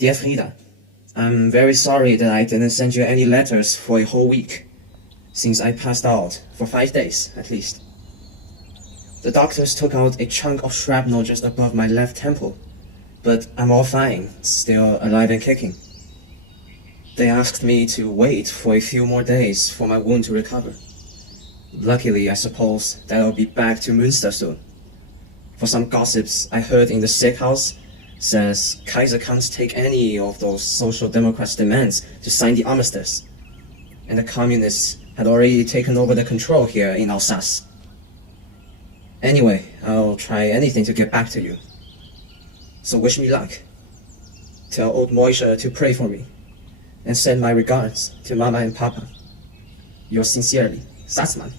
Dear Frida, I'm very sorry that I didn't send you any letters for a whole week, since I passed out for 5 days at least. The doctors took out a chunk of shrapnel just above my left temple, but I'm all fine, still alive and kicking. They asked me to wait for a few more days for my wound to recover. Luckily, I suppose that I'll be back to Münster soon. For some gossips I heard in the sick house says Kaiser can't take any of those Social Democrats' demands to sign the armistice, and the communists had already taken over the control here in Alsace. Anyway, I'll try anything to get back to you. So wish me luck. Tell old Moisha to pray for me, and send my regards to Mama and Papa. Yours sincerely, Satzmann,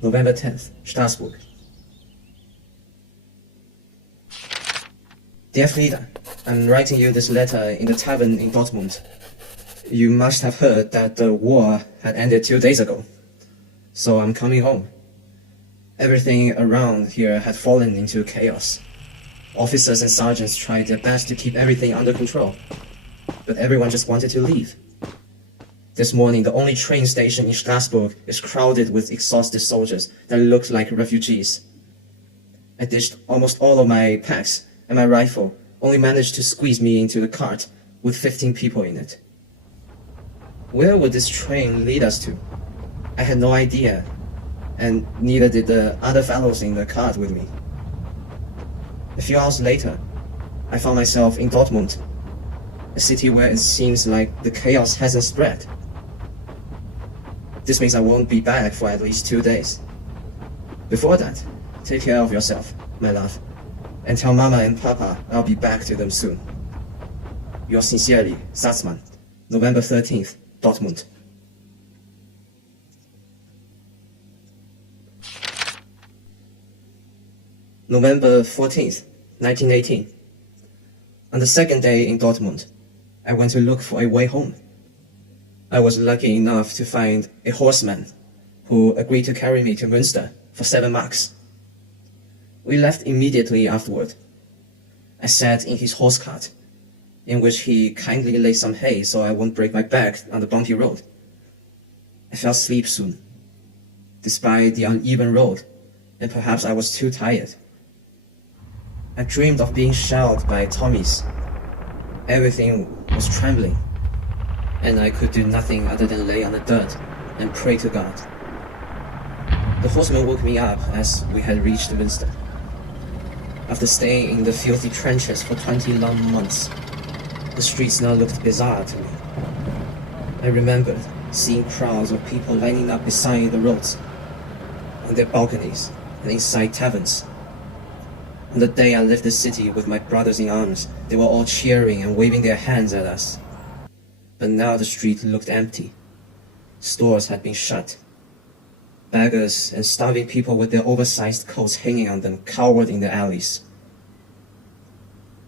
November 10th, Strasbourg. Dear Frida, I'm writing you this letter in the tavern in Dortmund. You must have heard that the war had ended 2 days ago, so I'm coming home. Everything around here had fallen into chaos. Officers and sergeants tried their best to keep everything under control, but everyone just wanted to leave. This morning, the only train station in Strasbourg is crowded with exhausted soldiers that looked like refugees. I ditched almost all of my packs, and my rifle only managed to squeeze me into the cart with 15 people in it. Where would this train lead us to? I had no idea, and neither did the other fellows in the cart with me. A few hours later, I found myself in Dortmund, a city where it seems like the chaos hasn't spread. This means I won't be back for at least 2 days. Before that, take care of yourself, my love, and tell Mama and Papa I'll be back to them soon. Yours sincerely, Satzmann, November 13th, Dortmund. November 14th, 1918. On the second day in Dortmund, I went to look for a way home. I was lucky enough to find a horseman who agreed to carry me to Münster for 7 marks. We left immediately afterward. I sat in his horse cart, in which he kindly laid some hay so I wouldn't break my back on the bumpy road. I fell asleep soon, despite the uneven road, and perhaps I was too tired. I dreamed of being shelled by Tommies. Everything was trembling, and I could do nothing other than lay on the dirt and pray to God. The horseman woke me up as we had reached Münster. After staying in the filthy trenches for 20 long months, the streets now looked bizarre to me. I remembered seeing crowds of people lining up beside the roads, on their balconies, and inside taverns. On the day I left the city with my brothers in arms, they were all cheering and waving their hands at us. But now the street looked empty. Stores had been shut. Beggars and starving people with their oversized coats hanging on them cowered in the alleys.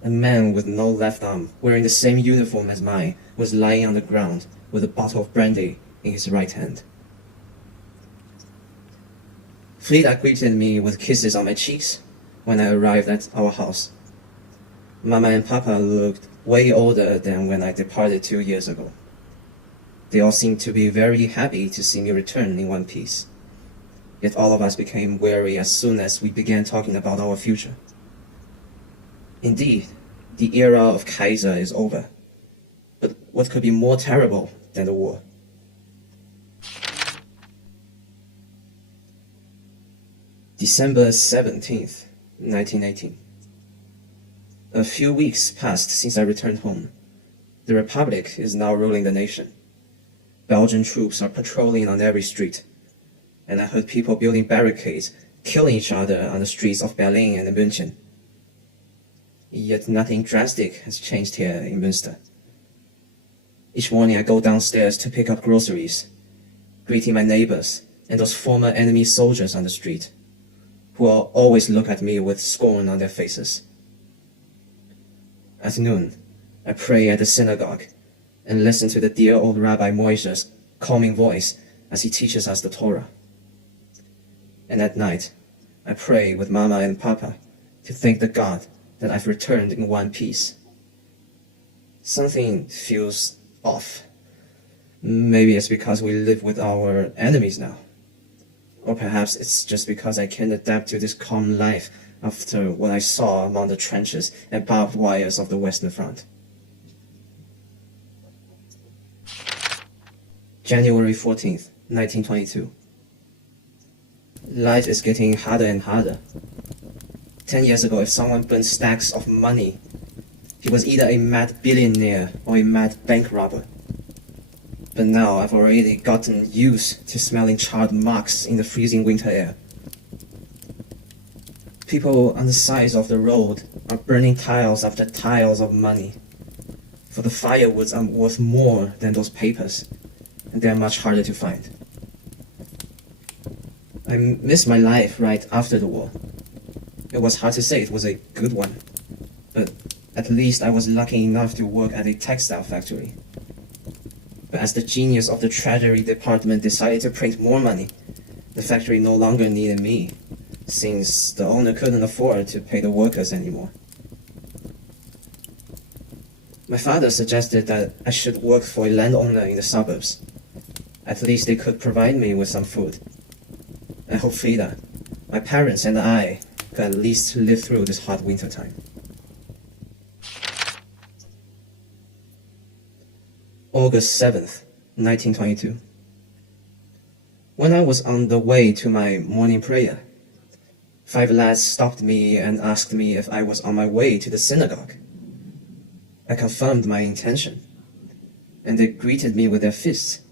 A man with no left arm, wearing the same uniform as mine, was lying on the ground with a bottle of brandy in his right hand. Frida greeted me with kisses on my cheeks when I arrived at our house. Mama and Papa looked way older than when I departed 2 years ago. They all seemed to be very happy to see me return in one piece. Yet all of us became wary as soon as we began talking about our future. Indeed, the era of Kaiser is over. But what could be more terrible than the war? December 17th, 1918. A few weeks passed since I returned home. The Republic is now ruling the nation. Belgian troops are patrolling on every street, and I heard people building barricades, killing each other on the streets of Berlin and München. Yet nothing drastic has changed here in Münster. Each morning I go downstairs to pick up groceries, greeting my neighbors and those former enemy soldiers on the street, who will always look at me with scorn on their faces. At noon, I pray at the synagogue and listen to the dear old Rabbi Moishe's calming voice as he teaches us the Torah. And at night, I pray with Mama and Papa to thank the God that I've returned in one piece. Something feels off. Maybe it's because we live with our enemies now. Or perhaps it's just because I can't adapt to this calm life after what I saw among the trenches and barbed wires of the Western Front. January 14th, 1922. Life is getting harder and harder. 10 years ago, if someone burned stacks of money, he was either a mad billionaire or a mad bank robber. But now I've already gotten used to smelling charred marks in the freezing winter air. People on the sides of the road are burning tiles after tiles of money. For the firewoods are worth more than those papers, and they are much harder to find. I missed my life right after the war. It was hard to say it was a good one, but at least I was lucky enough to work at a textile factory. But as the genius of the Treasury Department decided to print more money, the factory no longer needed me, since the owner couldn't afford to pay the workers anymore. My father suggested that I should work for a landowner in the suburbs. At least they could provide me with some food. I hope Frida, my parents and I could at least live through this hot winter time. August 7th, 1922. When I was on the way to my morning prayer, 5 lads stopped me and asked me if I was on my way to the synagogue. I confirmed my intention, and they greeted me with their fists.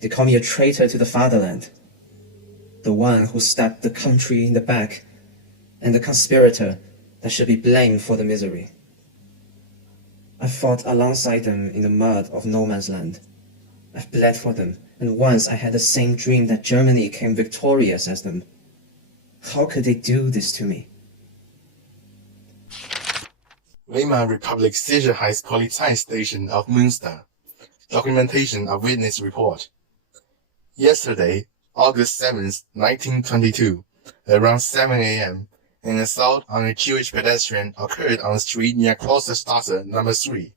They called me a traitor to the fatherland, the one who stabbed the country in the back, and the conspirator that should be blamed for the misery. I fought alongside them in the mud of no man's land. I've bled for them, and once I had the same dream that Germany came victorious as them. How could they do this to me? Weimar Republic Sicherheitspolizeistation of Münster. Documentation of witness report. Yesterday, August 7th, 1922, around 7 a.m., an assault on a Jewish pedestrian occurred on a street near Klosterstrasse No. 3.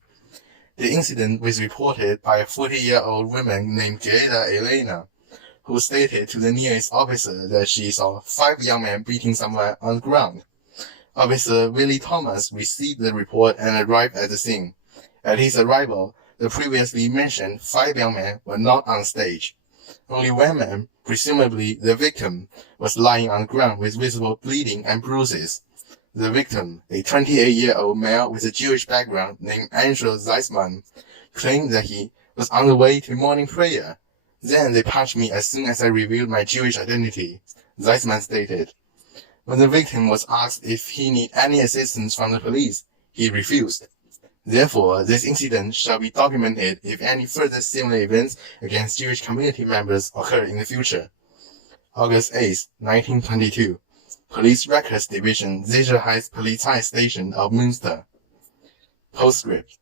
The incident was reported by a 40-year-old woman named Greta Elena, who stated to the nearest officer that she saw 5 young men beating someone on the ground. Officer Willie Thomas received the report and arrived at the scene. At his arrival, the previously mentioned 5 young men were not on stage. Only one man, presumably the victim, was lying on the ground with visible bleeding and bruises. The victim, a 28-year-old male with a Jewish background named Andrew Zeisman, claimed that he was on the way to morning prayer. Then they punched me as soon as I revealed my Jewish identity, Zeisman stated. When the victim was asked if he needed any assistance from the police, he refused. Therefore, this incident shall be documented if any further similar events against Jewish community members occur in the future. August 8, 1922. Police Records Division Sicherheitspolizeistation of Münster. Postscript.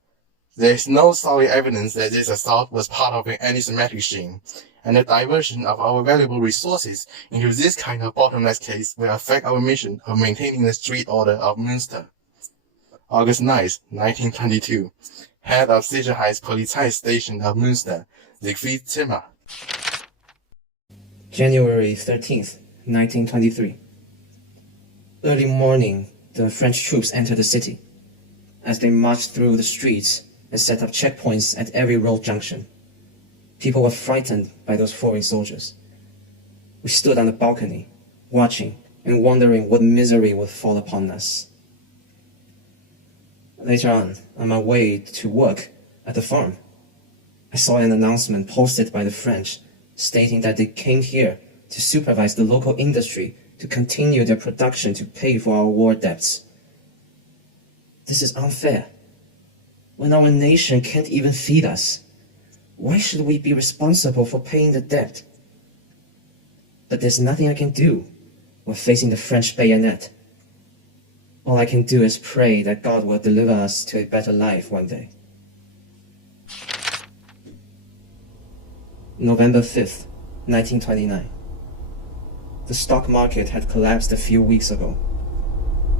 There is no solid evidence that this assault was part of an anti-Semitic scheme, and the diversion of our valuable resources into this kind of bottomless case will affect our mission of maintaining the street order of Münster. August 9, 1922. Head of Sicherheitspolizeistation of Münster, Siegfried Zimmer. January 13th, 1923. Early morning, the French troops entered the city. As they marched through the streets and set up checkpoints at every road junction, people were frightened by those foreign soldiers. We stood on the balcony, watching and wondering what misery would fall upon us. Later on my way to work at the farm, I saw an announcement posted by the French stating that they came here to supervise the local industry to continue their production to pay for our war debts. This is unfair. When our nation can't even feed us, why should we be responsible for paying the debt? But there's nothing I can do when facing the French bayonet. All I can do is pray that God will deliver us to a better life one day. November 5th, 1929. The stock market had collapsed a few weeks ago.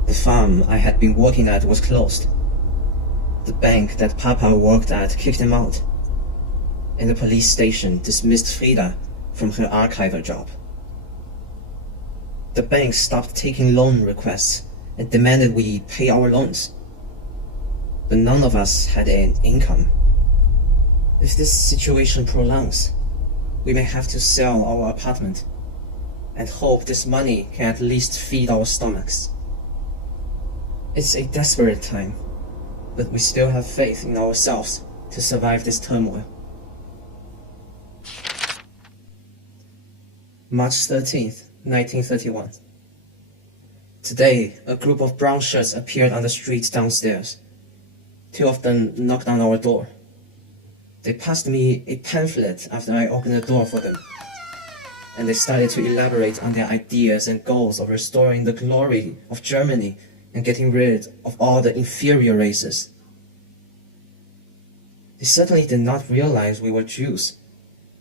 The farm I had been working at was closed. The bank that Papa worked at kicked him out, and the police station dismissed Frida from her archiver job. The bank stopped taking loan requests and demanded we pay our loans. But none of us had an income. If this situation prolongs, we may have to sell our apartment and hope this money can at least feed our stomachs. It's a desperate time, but we still have faith in ourselves to survive this turmoil. March 13th, 1931. Today, a group of brown shirts appeared on the street downstairs. Two of them knocked on our door. They passed me a pamphlet after I opened the door for them, and they started to elaborate on their ideas and goals of restoring the glory of Germany and getting rid of all the inferior races. They certainly did not realize we were Jews,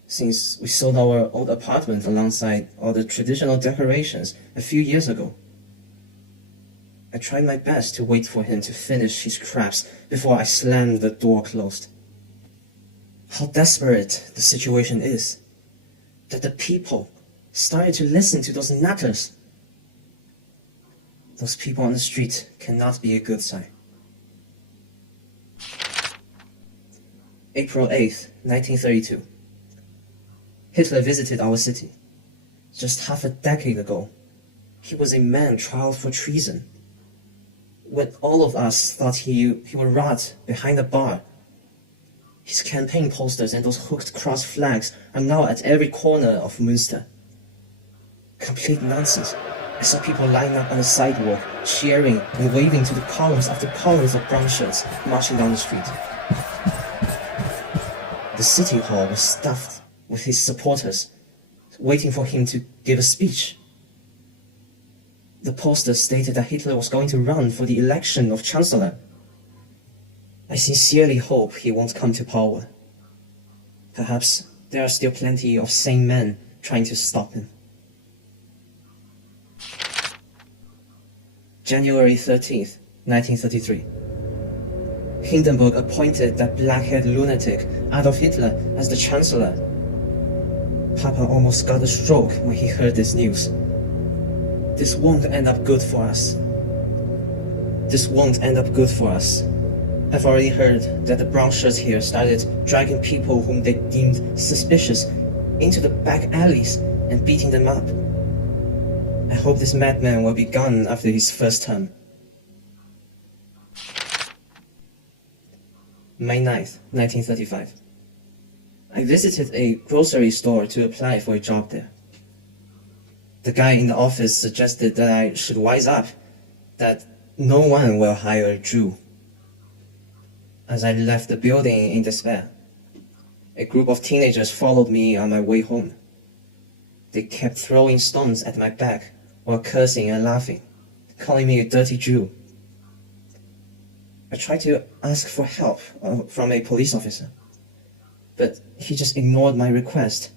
since we sold our old apartment alongside all the traditional decorations a few years ago. I tried my best to wait for him to finish his crafts before I slammed the door closed. How desperate the situation is, that the people started to listen to those knackers. Those people on the street cannot be a good sign. April 8th, 1932. Hitler visited our city. Just half a decade ago, he was a man tried for treason. When all of us thought he would rot behind a bar, his campaign posters and those hooked cross flags are now at every corner of Münster. Complete nonsense. I saw people lining up on the sidewalk, cheering and waving to the columns after columns of brown shirts marching down the street. The city hall was stuffed with his supporters, waiting for him to give a speech. The poster stated that Hitler was going to run for the election of Chancellor. I sincerely hope he won't come to power. Perhaps there are still plenty of sane men trying to stop him. January 13th, 1933. Hindenburg appointed that black-haired lunatic Adolf Hitler as the Chancellor. Papa almost got a stroke when he heard this news. This won't end up good for us. This won't end up good for us. I've already heard that the brown shirts here started dragging people whom they deemed suspicious into the back alleys and beating them up. I hope this madman will be gone after his first term. May 9th, 1935. I visited a grocery store to apply for a job there. The guy in the office suggested that I should wise up, that no one will hire a Jew. As I left the building in despair, a group of teenagers followed me on my way home. They kept throwing stones at my back while cursing and laughing, calling me a dirty Jew. I tried to ask for help from a police officer, but he just ignored my request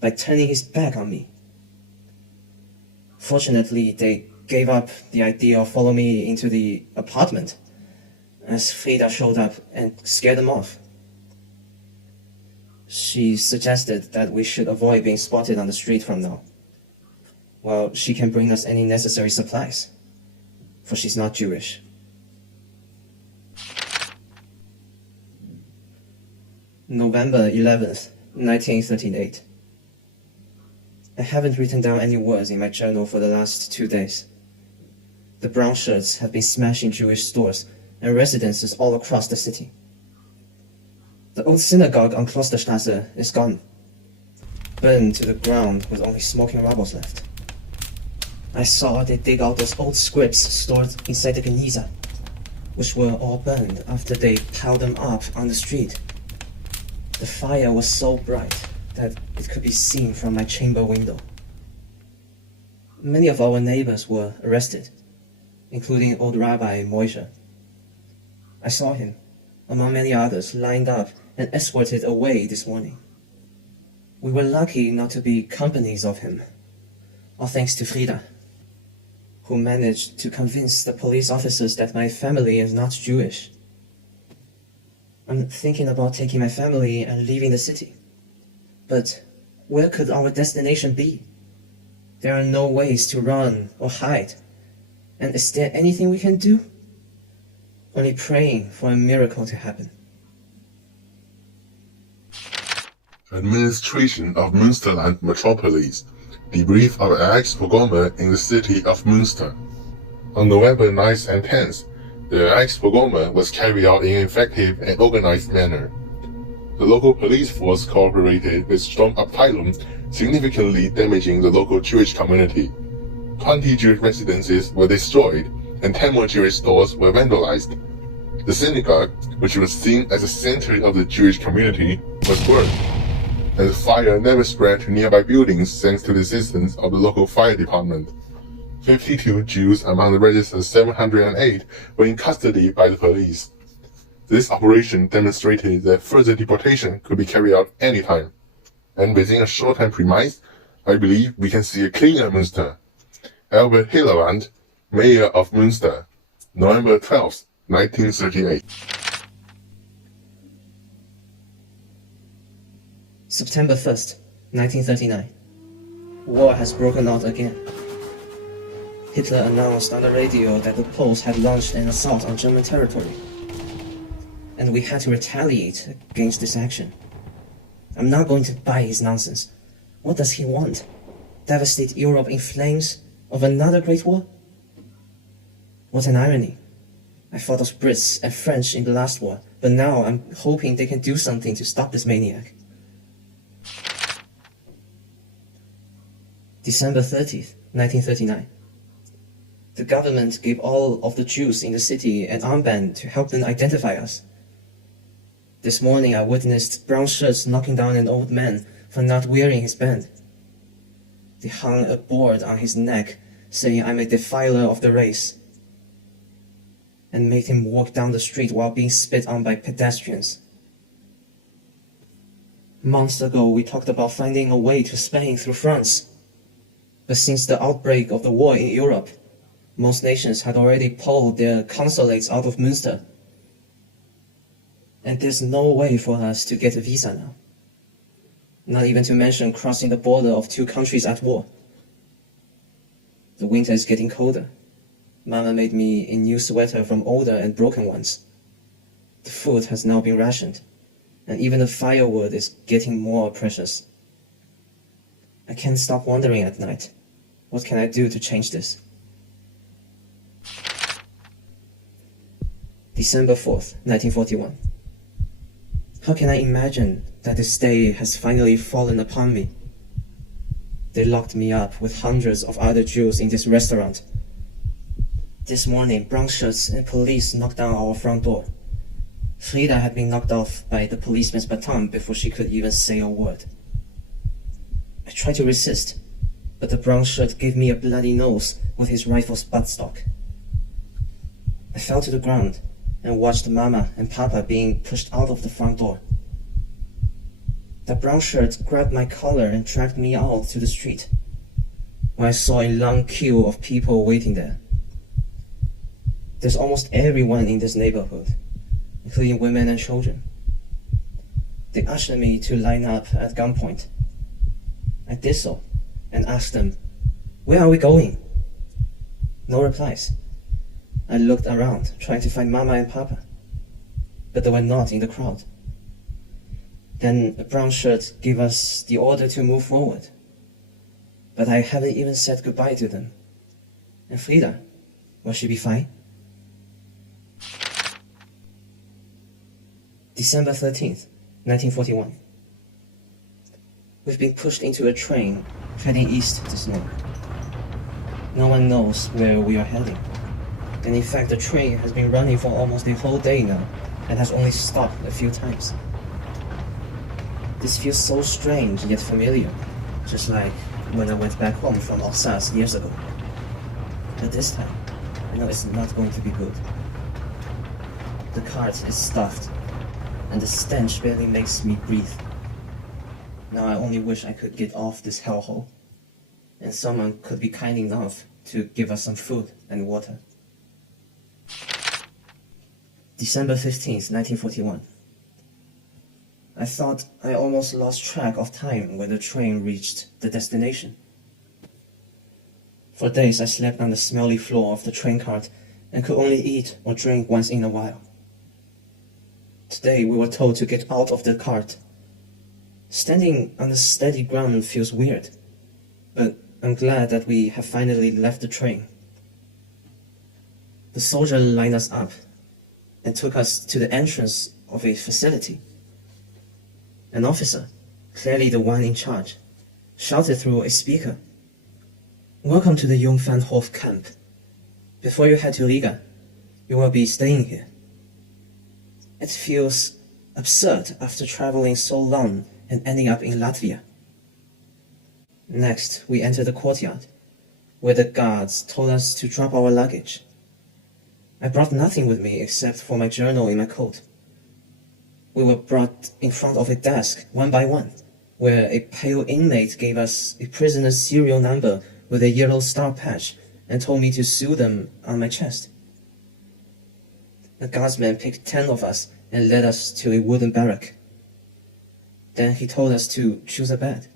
by turning his back on me. Fortunately, they gave up the idea of following me into the apartment as Frida showed up and scared them off. She suggested that we should avoid being spotted on the street from now, while she can bring us any necessary supplies, for she's not Jewish. November 11th, 1938. I haven't written down any words in my journal for the last 2 days. The brown shirts have been smashing Jewish stores and residences all across the city. The old synagogue on Klosterstrasse is gone, burned to the ground with only smoking rubble left. I saw they dig out those old scripts stored inside the Geniza, which were all burned after they piled them up on the street. The fire was so bright that it could be seen from my chamber window. Many of our neighbors were arrested, including old Rabbi Moishe. I saw him, among many others, lined up and escorted away this morning. We were lucky not to be companies of him, all thanks to Frida, who managed to convince the police officers that my family is not Jewish. I'm thinking about taking my family and leaving the city. But where could our destination be? There are no ways to run or hide. And is there anything we can do? Only praying for a miracle to happen. Administration of Münsterland Metropolis. Debrief of Reichspogrome in the city of Münster. On November 9th and 10th, the Reichspogrome was carried out in an effective and organized manner. The local police force cooperated with strong Abteilung, significantly damaging the local Jewish community. 20 Jewish residences were destroyed, and 10 more Jewish stores were vandalized. The synagogue, which was seen as the center of the Jewish community, was burned, and the fire never spread to nearby buildings thanks to the assistance of the local fire department. 52 Jews among the registered 708 were in custody by the police. This operation demonstrated that further deportation could be carried out anytime. And within a short time premise, I believe we can see a cleaner Münster. Albert Hillerand, Mayor of Münster, November 12, 1938. September 1st, 1939. War has broken out again. Hitler announced on the radio that the Poles had launched an assault on German territory, and we had to retaliate against this action. I'm not going to buy his nonsense. What does he want? Devastate Europe in flames of another great war? What an irony. I fought those Brits and French in the last war, but now I'm hoping they can do something to stop this maniac. December 30th, 1939. The government gave all of the Jews in the city an armband to help them identify us. This morning I witnessed brown shirts knocking down an old man for not wearing his band. They hung a board on his neck saying I'm a defiler of the race, and made him walk down the street while being spit on by pedestrians. Months ago we talked about finding a way to Spain through France. But since the outbreak of the war in Europe, most nations had already pulled their consulates out of Münster. And there's no way for us to get a visa now. Not even to mention crossing the border of two countries at war. The winter is getting colder. Mama made me a new sweater from older and broken ones. The food has now been rationed, and even the firewood is getting more precious. I can't stop wondering at night, what can I do to change this? December 4th, 1941. How can I imagine that this day has finally fallen upon me? They locked me up with hundreds of other Jews in this restaurant. This morning, brown shirts and police knocked down our front door. Frida had been knocked off by the policeman's baton before she could even say a word. I tried to resist, but the brown shirt gave me a bloody nose with his rifle's buttstock. I fell to the ground and watched Mama and Papa being pushed out of the front door. The brown shirt grabbed my collar and dragged me out to the street, where I saw a long queue of people waiting there. There's almost everyone in this neighborhood, including women and children. They ushered me to line up at gunpoint. I did so and asked them, "Where are we going?" No replies. I looked around, trying to find Mama and Papa, but they were not in the crowd. Then a brown shirt gave us the order to move forward, but I haven't even said goodbye to them. And Frida, will she be fine? December 13th, 1941. We've been pushed into a train heading east this morning. No one knows where we are heading. And in fact, the train has been running for almost a whole day now and has only stopped a few times. This feels so strange yet familiar, just like when I went back home from Alsace years ago. But this time, I know it's not going to be good. The cart is stuffed, and the stench barely makes me breathe. Now I only wish I could get off this hellhole, and someone could be kind enough to give us some food and water. December 15th, 1941. I thought I almost lost track of time when the train reached the destination. For days I slept on the smelly floor of the train cart and could only eat or drink once in a while. Today we were told to get out of the cart. Standing on the steady ground feels weird, but I'm glad that we have finally left the train. The soldier lined us up and took us to the entrance of a facility. An officer, clearly the one in charge, shouted through a speaker, "Welcome to the Jungfernhof camp. Before you head to Riga, you will be staying here." It feels absurd after traveling so long and ending up in Latvia. Next, we entered the courtyard, where the guards told us to drop our luggage. I brought nothing with me except for my journal in my coat. We were brought in front of a desk, one by one, where a pale inmate gave us a prisoner's serial number with a yellow star patch and told me to sew them on my chest. The guardsman picked 10 of us and led us to a wooden barrack. Then he told us to choose a bed.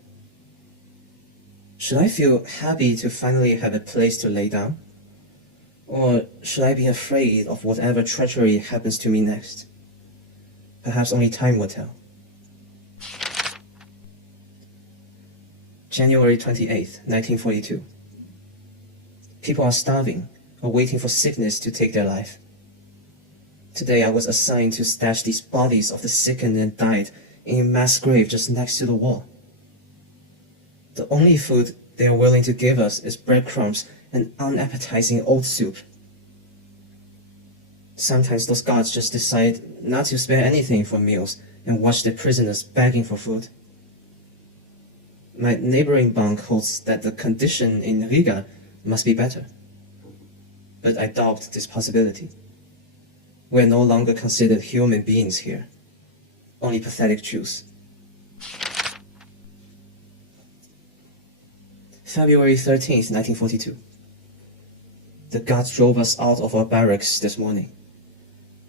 Should I feel happy to finally have a place to lay down? Or should I be afraid of whatever treachery happens to me next? Perhaps only time will tell. January 28th, 1942. People are starving or waiting for sickness to take their life. Today I was assigned to stash these bodies of the sickened and died in a mass grave just next to the wall. The only food they are willing to give us is breadcrumbs and unappetizing oat soup. Sometimes those guards just decide not to spare anything for meals and watch their prisoners begging for food. My neighboring bunk holds that the condition in Riga must be better. But I doubt this possibility. We are no longer considered human beings here, only pathetic Jews. February 13th, 1942. The guards drove us out of our barracks this morning.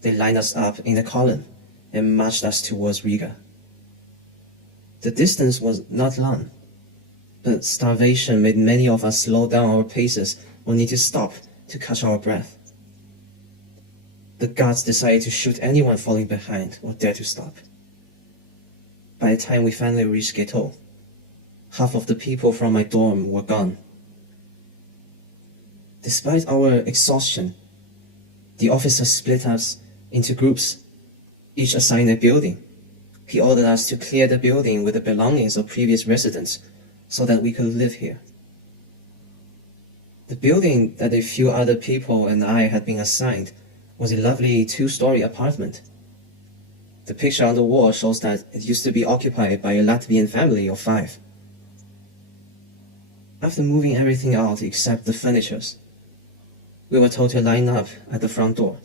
They lined us up in a column and marched us towards Riga. The distance was not long, but starvation made many of us slow down our paces or need to stop to catch our breath. The guards decided to shoot anyone falling behind or dare to stop. By the time we finally reached Ghetto, half of the people from my dorm were gone. Despite our exhaustion, the officer split us into groups, each assigned a building. He ordered us to clear the building with the belongings of previous residents so that we could live here. The building that a few other people and I had been assigned was a lovely 2-story apartment. The picture on the wall shows that it used to be occupied by a Latvian family of 5. After moving everything out except the furniture, we were told to line up at the front door.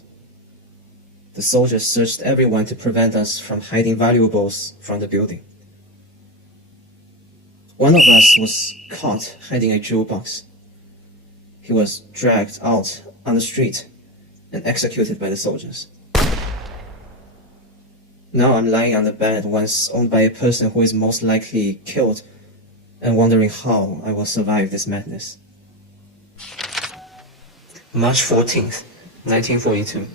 The soldiers searched everyone to prevent us from hiding valuables from the building. One of us was caught hiding a jewel box. He was dragged out on the street and executed by the soldiers. Now I'm lying on the bed once owned by a person who is most likely killed and wondering how I will survive this madness. March 14th, 1942.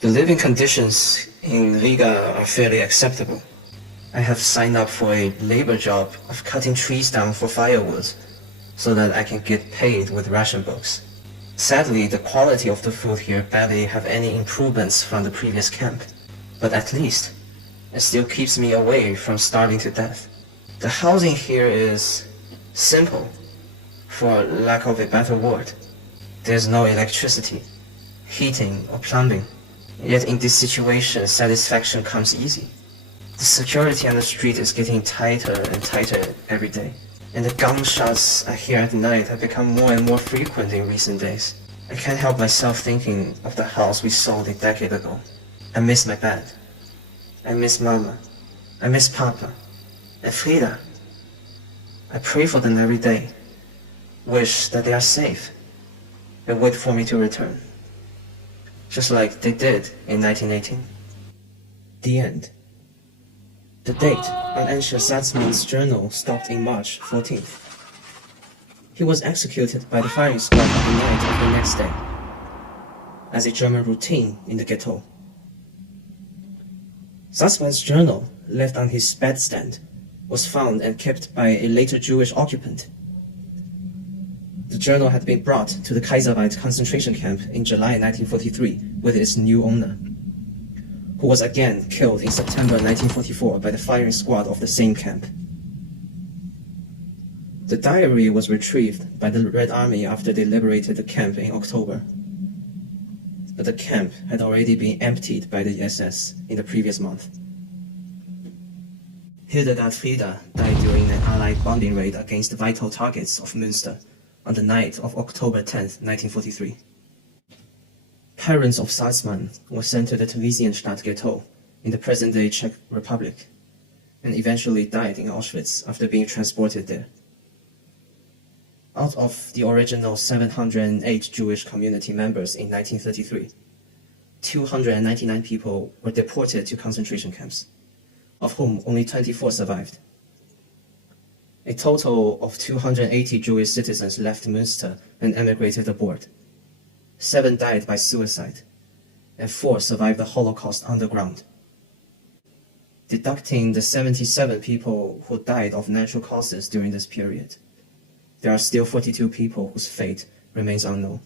The living conditions in Riga are fairly acceptable. I have signed up for a labor job of cutting trees down for firewood so that I can get paid with ration books. Sadly, the quality of the food here barely have any improvements from the previous camp, but at least it still keeps me away from starving to death. The housing here is simple, for lack of a better word. There's no electricity, heating, or plumbing. Yet in this situation, satisfaction comes easy. The security on the street is getting tighter and tighter every day, and the gunshots I hear at night have become more and more frequent in recent days. I can't help myself thinking of the house we sold a decade ago. I miss my bed. I miss Mama. I miss Papa. And Frida. I pray for them every day, wish that they are safe, and wait for me to return. Just like they did in 1918. The end. The date on Ansgar Salzmann's journal stopped in March 14th. He was executed by the firing squad on the night of the next day, as a German routine in the ghetto. Salzmann's journal, left on his bedstand, was found and kept by a later Jewish occupant. The journal had been brought to the Kaiserwald concentration camp in July 1943 with its new owner, who was again killed in September 1944 by the firing squad of the same camp. The diary was retrieved by the Red Army after they liberated the camp in October, but the camp had already been emptied by the SS in the previous month. Hildegard Frieda died during an Allied bombing raid against the vital targets of Münster on the night of October 10, 1943. Parents of Salzmann were sent to the Theresienstadt ghetto in the present-day Czech Republic and eventually died in Auschwitz after being transported there. Out of the original 708 Jewish community members in 1933, 299 people were deported to concentration camps, of whom only 24 survived. A total of 280 Jewish citizens left Münster and emigrated abroad. 7 died by suicide, and 4 survived the Holocaust underground. Deducting the 77 people who died of natural causes during this period, there are still 42 people whose fate remains unknown.